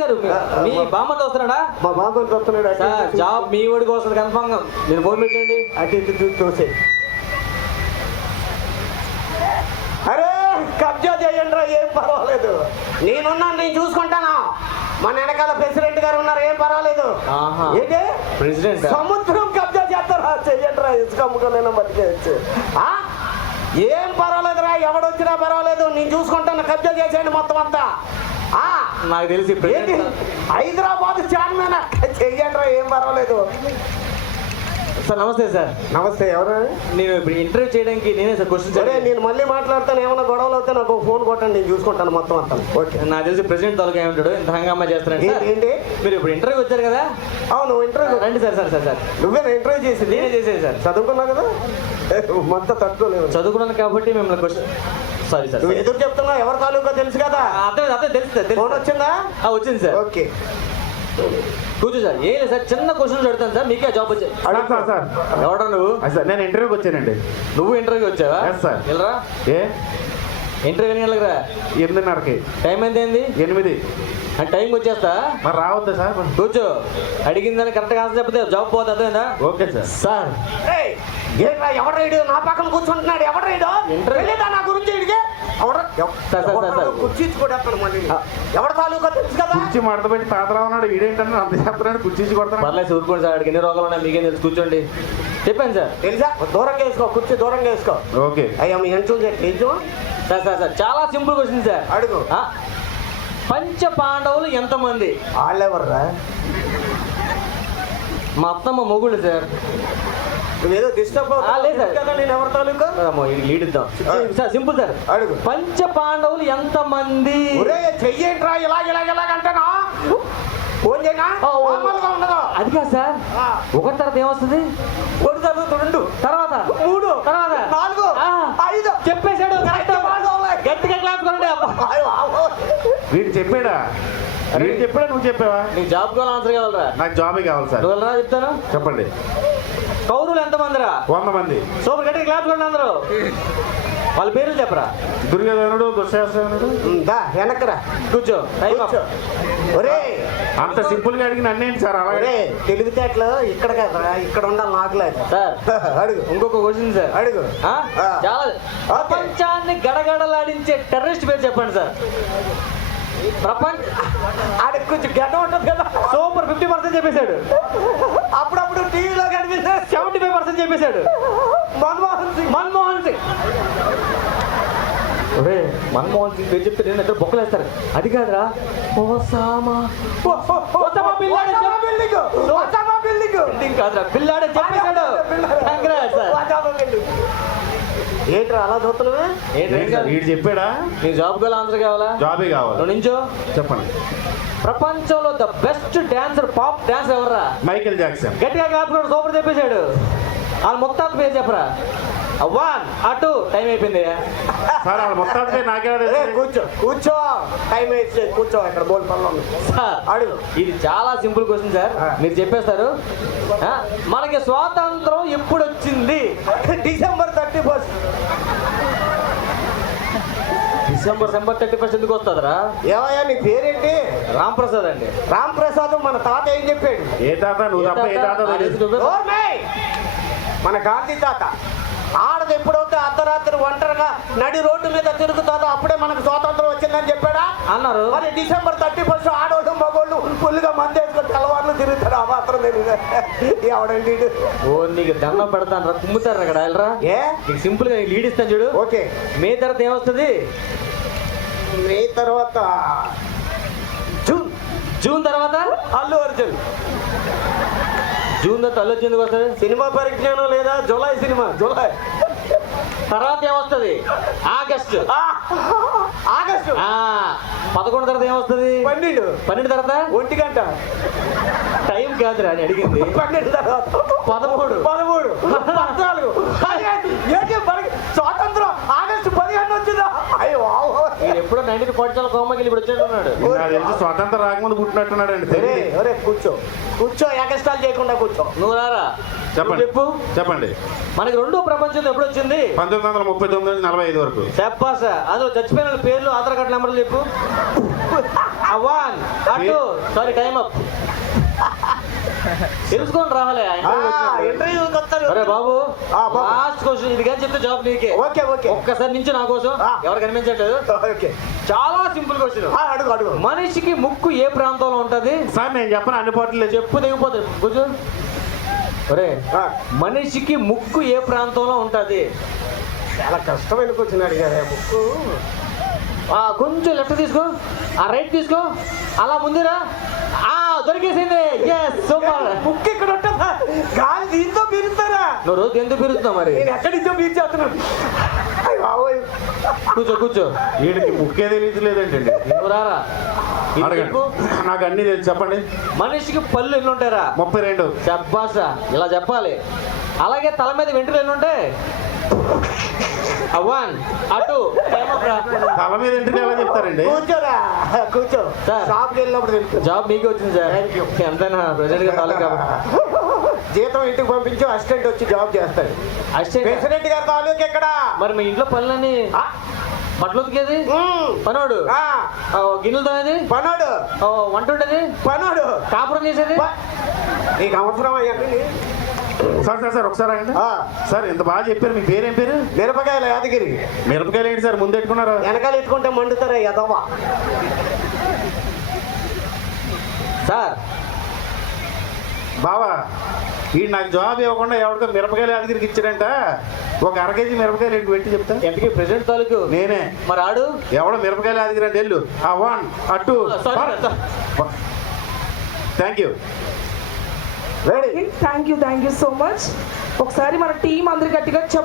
గారు మీ బామ్మతో వస్తున్నాడా? మా బామ్మతో వస్తున్నాడు. జాబ్ మీ ఓడికి వస్తుంది కన్ఫామ్ గా. మీరు ఫోన్ పెట్టండి. అటు ఇటు చూసే. అరే కబ్జా చేయండి రా, ఏం పర్వాలేదు. నేనున్నాను, నేను చూసుకుంటాను. మన వెనకాల ప్రెసిడెంట్ గారు ఉన్నారు, ఏం పర్వాలేదు. ఏంటి ప్రెసిడెంట్? సముద్రం కబ్జా చేస్తారా? చెయ్యండి రా, ఇసుక అమ్ముకోలేనా బతికేయచ్చు. ఏం పర్వాలేదురా, ఎవడొచ్చినా పర్వాలేదు, నేను చూసుకుంటాను. కబ్జా చేసేయండి మొత్తం అంతా. నాకు తెలిసి హైదరాబాద్ చార్మేనా? చెయ్యండి రా, ఏం పర్వాలేదు. సార్ నమస్తే. సార్ నమస్తే. ఎవరు? నేను ఇప్పుడు ఇంటర్వ్యూ చేయడానికి నేనే సార్ క్వశ్చన్. సరే నేను మళ్ళీ మాట్లాడతాను. ఏమైనా గొడవలు అవుతే నాకు ఫోన్ కొట్టండి, నేను చూసుకుంటాను మొత్తం అంతా. ఓకే. నాకు తెలిసి ప్రెసిడెంట్ తాలూకా ఏమంటాడు, ఇంత హంగామా చేస్తానంటే. ఏంటి మీరు ఇప్పుడు ఇంటర్వ్యూ వచ్చారు కదా? అవును, ఇంటర్వ్యూ రండి సార్. సార్ సార్ సార్ నువ్వేనా ఇంటర్వ్యూ చేసింది? నేనే చేసేది సార్. చదువుకున్నావు కదా, మొత్తం తట్టుకోలేదు. చదువుకున్నాను కాబట్టి మిమ్మల్ని క్వశ్చన్. Sorry sir. నువ్వు ఎదురు చెప్తున్నావు, ఎవరి తాలూకా తెలుసు కదా? అదే తెలుసు సార్. ఫోన్ వచ్చిందా? వచ్చింది సార్. ఓకే కూర్చో సార్. ఏం లేదు సార్, చిన్న క్వశ్చన్ అడుగుతాను సార్, మీకే జాబ్ వచ్చాయి. సార్ ఎవడా నువ్వు? సార్ నేను ఇంటర్వ్యూకి వచ్చానండి. నువ్వు ఇంటర్వ్యూకి వచ్చావా? సార్. వెళ్ళరా. ఏ ఇంటర్వ్యూ ఎన్ని గంటలకు రా? 8:30కి. టైం ఎంత ఏంది? 8. అంటే టైంకి వచ్చేస్తా. మరి రావద్దా సార్? కూర్చో. అడిగిందని కరెక్ట్గా ఆన్సర్ చెప్తే జాబ్ పోతుంది. అర్థమైందా? Okay sir. సార్ ఎవరు రైడు నా పక్కన కూర్చుంటున్నాడు? ఎవరు రైడు? తెలియదా నా గురించి? కూర్చీచ్చుకోవడం మళ్ళీ. ఎవరి తాలూకా తెలుసు కదా? కుర్చీ మడత పెట్టి తాతరావు ఉన్నాడు, వీడేంటన్నా అంత చెప్తున్నాడు, కుర్చీచి కొడతాను. పర్లేదు ఊరుకోండి సార్. ఎన్ని రోగాలు ఉన్నాయి మీకేం తెలుసు, కూర్చోండి. చెప్పాను సార్. తెలుసా? దూరంగా వేసుకో, కుర్చీ దూరంగా వేసుకో. ఓకే. అయ్యా మీ ఎంట్రూ సార్ సార్ సార్ చాలా సింపుల్ క్వశ్చన్ సార్. అడుగు. పంచ పాండవులు ఎంతమంది? వాళ్ళెవర్రా? మా అత్తమ్మ మొగుళ్ళు సార్. నువ్వేదో డిస్టర్బ్ లేదు సార్. కదా, నేను ఎవరి తాలూకా లీడ్ ఇద్దాం సార్. Simple sir. అడుగు. పంచ పాండవులు ఎంతమంది? చెయ్యేంట్రా ఇలాగంటేనా? ఫోన్ చేయనా? ఉండదు. అది కాదు సార్. ఒకటి తర్వాత ఏమొస్తుంది? ఒకటి తర్వాత 2, తర్వాత 3, తర్వాత 4, 5 చెప్పేశాడు. గట్టిగా క్లాప్ కొనండి. వీడు చెప్పాడా? వీడు చెప్పాడా నువ్వు చెప్పావా? నీకు జాబ్ కావాలి, ఆన్సర్ కావాలరా? నాకు జాబే కావాలి సార్. నువ్వు వెళ్ళరా చెప్తాను. చెప్పండి. కౌరులు ఎంతమందిరా? 100 మంది. సూపర్. గట్టిగా క్లాప్ కొనండి అందరూ. వాళ్ళ పేర్లు చెప్పరా? దుర్యోధనుడు, దుశ్శాసనుడు. వెనకరా కూర్చో. ఒరే అంత సింపుల్ గా అడిగిన అన్నేంటి సార్? అలాగే తెలివితేటలు ఇక్కడ కదా, ఇక్కడ ఉండాలి నాకు లేదు సార్. అడుగు. ఇంకొక క్వశ్చన్ సార్. అడుగు. చాలా ప్రపంచాన్ని గడగడలాడించే టెర్రరిస్ట్ పేరు చెప్పండి సార్. ఆడికి కొంచెం గడ్డ ఉంటుంది కదా. సూపర్. 50% చెప్పేశాడు. అప్పుడప్పుడు టీవీలో కనిపిస్తే 75% చెప్పేశాడు. మన్మోహన్ సింగ్. మన్మోహన్ సింగ్ పేరు చెప్తే నేను ఇద్దరు బొక్కలేస్తారు. అది కాదురా, బిల్డింగ్ కాదురా, పిల్లాడే చెప్పేశాడు. ఏంట్రా అలా చూస్తున్నావే? వీడు చెప్పాడా? నీ జాబ్ కావాలి, ఆన్సర్ కావాలా? జాబే కావాలి. నువ్వు నించో. చెప్పండి. ప్రపంచంలో the best dancer, pop dancer ఎవర్రా? Michael Jackson. గట్టిగా కాపుకోండి. సూపర్ చెప్పేశాడు. వాళ్ళ ముక్తాత పేరు చెప్పరా? 1, 2. టైం అయిపోయింది సార్. వాళ్ళ ముక్తాత పేరు నాకే. కూర్చో. Time waste. కూర్చో. ఇక్కడ బోల్ పనులు సార్. అడుగు. ఇది చాలా సింపుల్ క్వశ్చన్ సార్. మీరు చెప్పేస్తారు. మనకి స్వాతంత్రం ఎప్పుడు వచ్చింది? December 31st. December 31st ఎందుకు వస్తుందిరా? ఏమయ్యా నీ పేరేంటి? రాంప్రసాద్ అండి. రాంప్రసాద్ మన తాత ఏం చెప్పాడు? ఏ తాత? నువ్వు తప్ప ఏ తాత? మన గాంధీ తాత. ఆడది ఎప్పుడైతే అర్ధరాత్రి ఒంటరిగా నడి రోడ్డు మీద తిరుగుతుందో అప్పుడే మనకు స్వాతంత్రం వచ్చిందని చెప్పాడా? అన్నారు. మరి December 31st ఆడవాళ్ళు మగోళ్ళు ఫుల్గా మంది వేసుకొని తెల్లవారులు తిరుగుతారు. ఆ మాత్రం తెలియదు. ఎవడండి? నీకు దండం పెడతాను రా, కుమ్ముతారు అక్కడ. వెళ్ళరా. నీకు సింపుల్ గా లీడ్ ఇస్తాను చూడు. ఓకే. మే తర్వాత ఏమొస్తుంది? మే తర్వాత జూన్. జూన్ తర్వాత అల్లు అర్జున్. జూన్ తర్వాత అల్లు అర్జున్ ఎందుకు వస్తుంది? సినిమా పరిజ్ఞానం లేదా? July cinema. జూలై తర్వాత ఏమొస్తుంది? ఆగస్టు. 11 తర్వాత ఏమొస్తుంది? 12 తర్వాత 1 గంట. టైం కాదురా అని అడిగింది. 12 తర్వాత 13, 14, 14. స్వాతంత్రం ఆగస్టు 15 వచ్చిందా? అయ్యో వీడు ఎప్పుడో 1940 కోమకి ఇప్పుడు వచ్చేట్టున్నాడు. నాకు తెలిసి స్వాతంత్రం రాకముందు పుట్టినట్టున్నాడు అండి. ఒరే కూర్చో కూర్చో, ఎగస్టాల్ చేయకుండా కూర్చో. నువ్వు రారా, చెప్పండి చెప్పు. చెప్పండి. మనకి రెండో ప్రపంచం ఎప్పుడు వచ్చింది? 1939 నుంచి 45 వరకు. చెప్పాసా, అందులో చచ్చిపోయిన వాళ్ళ పేర్లు, ఆధార్ కార్డు నెంబర్లు చెప్పు. అవాన్ అటు సారీ టైం అప్. తెలుసుకొని రావాలే. ఇంటర్వ్యూకి వస్తారు. అరే బాబు, ఆ, బాబు. లాస్ట్ క్వశ్చన్ ఇది కానీ చెప్తే జాబ్ నీకే. ఓకే ఓకే ఒక్కసారి నుంచి నా కోసం. ఆ. ఎవరు కనిపించట్లేదు. ఓకే చాలా సింపుల్ క్వశ్చన్. అడుగు అడుగు. మనిషికి ముక్కు ఏ ప్రాంతంలో ఉంటది? సార్ నేను చెప్పను, అన్ని పోటీలు చెప్పు దిగిపోతుంది కూర్చో. ఒరే, ఆ, మనిషికి ముక్కు ఏ ప్రాంతంలో ఉంటది? చాలా కష్టమైన క్వశ్చన్ అడిగారు. ముక్కు కొంచెం లెఫ్ట్ తీసుకో, ఆ రైట్ తీసుకో, అలా ముందురా. దొరికేసింది. సూపర్. ముక్కు ఇక్కడ ఉంటుందా? గాలి దీంతో పీలుస్తారా? నువ్వు రోజు ఎందుకు పిలుస్తున్నావు మరి? నేను ఎక్కడి నుంచో పీల్చేస్తున్నాను. అయ్య బాబోయ్. కూర్చో కూర్చో. వీడికి ముక్కే తెలియదు లేదండి. నువ్వు రారా. ఇది అడగండి, చెప్పు. నాకు అన్ని తెలుసు. చెప్పండి. మనిషికి పళ్ళు ఎన్ని ఉంటారా? 32. చెప్పాసా, ఇలా చెప్పాలి. అలాగే తల మీద వెంట్రులు ఎన్ని ఉంటాయి? అవ్వన్ అటు టైం అప్ రా. తల మీద ఇంటికి ఎలా చెప్తారండి? కూర్చోరా కూర్చో. సార్. షాప్కి వెళ్ళినప్పుడు తెలుసు. జాబ్ నీకే వచ్చింది సార్. ఎంతైనా ప్రెసిడెంట్ గా తాలూకా జీతం ఇంటికి పంపించు, అసిస్టెంట్ వచ్చి జాబ్ చేస్తాడు. అసిస్టెంట్. ప్రెసిడెంట్ గారి తాలూకు ఎక్కడ? మరి మీ ఇంట్లో పనులని బట్టలు ఉతికేది పనోడు, గిన్నెలు తోనేది పనోడు, వంట ఉండేది పనోడు, కాపురం చేసేది. నీకు అవసరం అయ్యండి. సార్ సార్ సార్ ఒకసారి అండి. సార్ ఇంత బాగా చెప్పారు, మీ పేరేం పేరు? మిరపకాయలు యాదగిరి. మిరపకాయలు ఏంటి సార్ ముందు పెట్టుకున్నారా? వెనకాల ఎత్తుకుంటే మండుతారా ఎదవా? సార్ బావా, ఈ నాకు జాబ్ ఇవ్వకుండా ఎవరికో మిరపకాయలు యాదగిరికి ఇచ్చారంట. ఒక 1 కేజీ మిరపకాయలు ఏంటి పెట్టి చెప్తా. ఎంపీకి ప్రెసిడెంట్ తాలూకు నేనే. మరి ఆడు ఎవడో మిరపకాయలు యాదగిరి అంటే వెళ్ళు. వన్ అటు. Thank you. Ready. Thank you so much. ఒకసారి మన టీం అందరు గట్టిగా